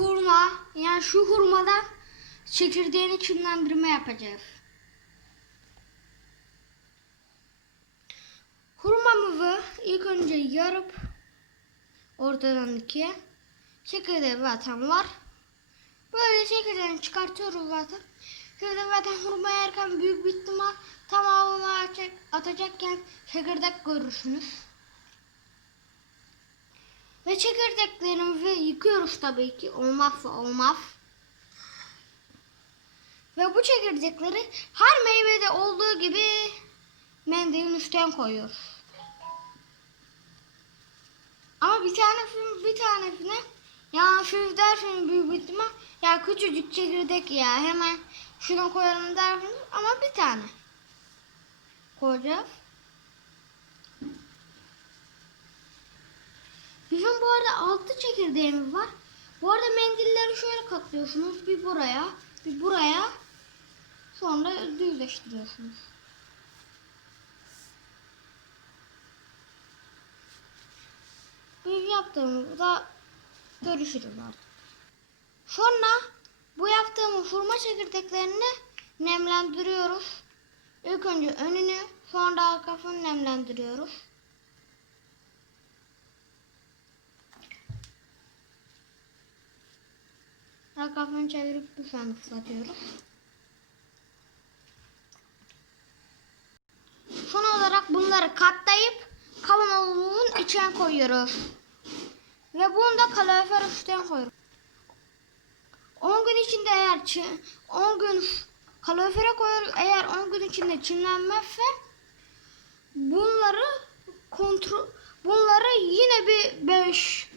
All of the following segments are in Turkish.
hurma yani şu hurmadan çekirdeğini çimlendirme yapacağız. Hurmamızı ilk önce yarıp ortadan ikiye çekirdeği zaten var. Böyle çekirdeğini çıkartıyoruz zaten. Şurada zaten hurma yerken büyük bir ihtimal tamamını atacak, atacakken çekirdek görürsünüz. Ve çekirdeklerimizi yıkıyoruz tabii ki. Olmazsa olmaz. Ve bu çekirdekleri her meyvede olduğu gibi mendilin üstüne koyuyoruz. Ama bir tanesini bir tanesine ya şu derseniz büyük ihtimal ya küçücük çekirdek ya hemen şuna koyalım dersiniz ama bir tane koyacağız. Bu arada altı çekirdeğimiz var. Bu arada mendilleri şöyle katlıyorsunuz. Bir buraya, bir buraya. Sonra düzleştiriyorsunuz. Biz yaptığımızda görüşürüz artık. Sonra bu yaptığımız hurma çekirdeklerini nemlendiriyoruz. İlk önce önünü, sonra arkasını nemlendiriyoruz. Arkasını çevirip bu sen ıslatıyoruz. Son olarak bunları katlayıp kavanozumuzun içine koyuyoruz. Ve bunu da kalorifer üstüne koyuyoruz. 10 gün içinde eğer çi- 10 gün kalorifere koyuyoruz. Eğer 10 gün içinde çimlenmezse bunları kontrol bunları yine bir 5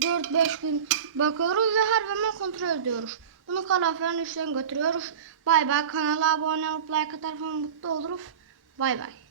4-5 gün bakıyoruz ve her zaman kontrol ediyoruz. Bunu kaloriferin üstüne götürüyoruz. Bay bay. Kanala abone olup like atarsanız mutlu oluruz. Bay bay.